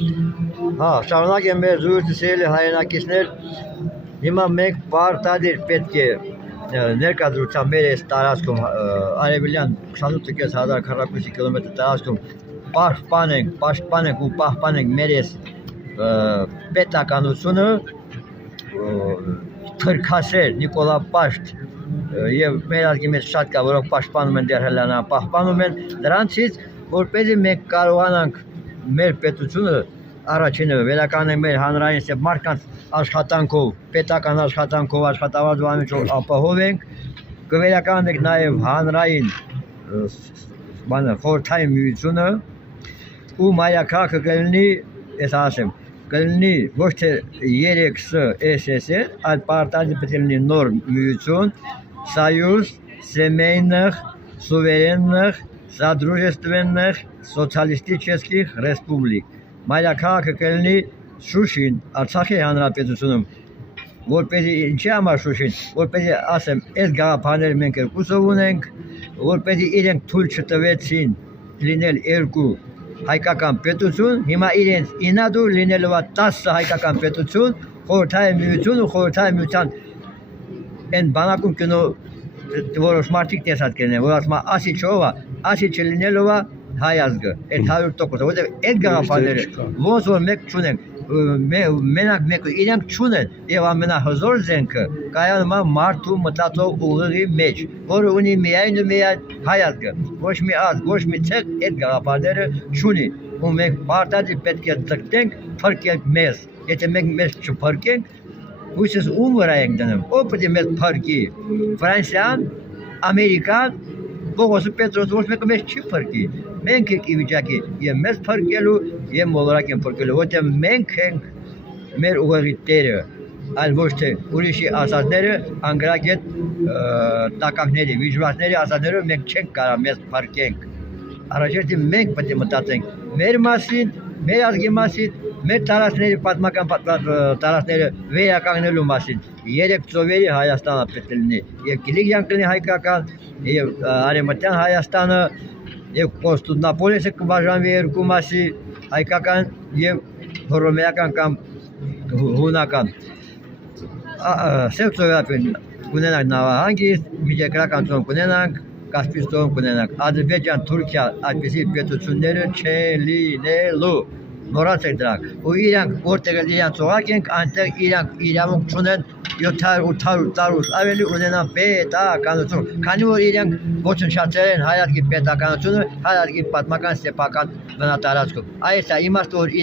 Հա, շարունակ եմ մեր զույգը սիրելի հայրենակիցներ, հիմա մենք պարտադիր պետք է ներկայացության մեր այս տարածքում արևելյան 28,000 քառակուսի կիլոմետր տարածքում պաշտպանենք ու պահպանենք մեր այս պետականությունը, թրքասեր Նիկոլապաշտ եւ մեր ազգի մեջ շատ կա, որոնք պաշտպանում են դեռ հելանա, պահպանում են դրանցից, որպեսզի մենք կարողանանք մեր պետությունը առաջինը վերականգնել մեր հանրային եւ մարդկանց աշխատանքով, պետական աշխատանքով, աշխատավարձով ապահովենք, կվերականգնենք նաեւ հանրային խորհրդային միությունը ու մայրաքաղաքը կլինի, ես ասեմ, կլինի ոչ թե 3S SSS, այլ պարտադիր պետք է լինի նոր միություն, Союз семейных, суверенных, содружественных, социалистических республик։ Մայրաքաղաքը կլինի Շուշին, Արցախի հանրապետությունում, որպեսզի ինչի համար Շուշին, որպեսզի ասեմ, այս գաղափարները մենք երկուսով ունենք, որպեսզի իրենք թույլ չտվեցին լինել երկու հայկական պետություն, հիմա իրենց ինադու լինելու է 10 հայկական պետություն, խորհրդային միություն ու խորհրդային միության են բանակում կնո որոշ մարդիկ տեսած կլինեն, որ ասում է ասի չով է, ասի չլինելով է հայ ազգը, այդ 100%, որտեղ այդ գաղափարները ոնց որ մեկ չունենք, մենակ մեկը իրենք չունեն եւ ամենահզոր զենքը կայանում է մարդու մտածող ուղեղի մեջ, որը ունի միայն ու միայն հայ ազգը, ոչ մի ազգ, ոչ մի ցեղ այդ գաղափարները չունի, ու մենք պարտադիր պետք է ձգտենք փրկել մեզ, եթե մենք մեզ չփրկենք, հույսս ում վրա ենք դնում, ով պետք է մեզ փրկի, Ֆրանսիան, Ամերիկան, Պողոսը Պետրոսը ոչ մեկը մեզ չի փրկի, մենք ենք ի վիճակի եւ մեզ փրկելու եւ մոլորակ են փրկելու, որտեղ մենք ենք մեր ուղեղի տերը, այլ ոչ թե ուրիշի ասածները, անգրագետ տակակների, վիճվածների ասածները մենք չենք կարող մեզ փրկենք, առաջերտի մենք պետք է մտածենք մեր մասին, մեր ազգի մասին, մեր տարածքների պատմական տարածքները վերականգնելու մասին, երեք ծովերի Հայաստանը պետք է լինի, եւ Կիլիկիան կլինի հայկական, եւ Արևմտյան Հայաստանը, եւ Կոստանդնուպոլիսը կբաժանվի երկու մասի, հայկական եւ հռոմեական կամ հունական։ Սև ծովափին կունենանք նավահանգիստ, միջերկրական ծով կունենանք, Կասպից ծով կունենանք, Ադրբեջան, Թուրքիա այդպիսի պետությունները չլինելու, նորացեք դրանք, ու իրանք որտեղ իրանք ծողակ ենք, այնտեղ իրանք իրավունք չունեն 700-800 տարուց ավելի ունենան պետականություն, քանի որ իրանք ոչնչացրել են հայ ազգի պետականությունը, հայ ազգի պատմական սեփական բնատարածքում, այս է իմաստը, որ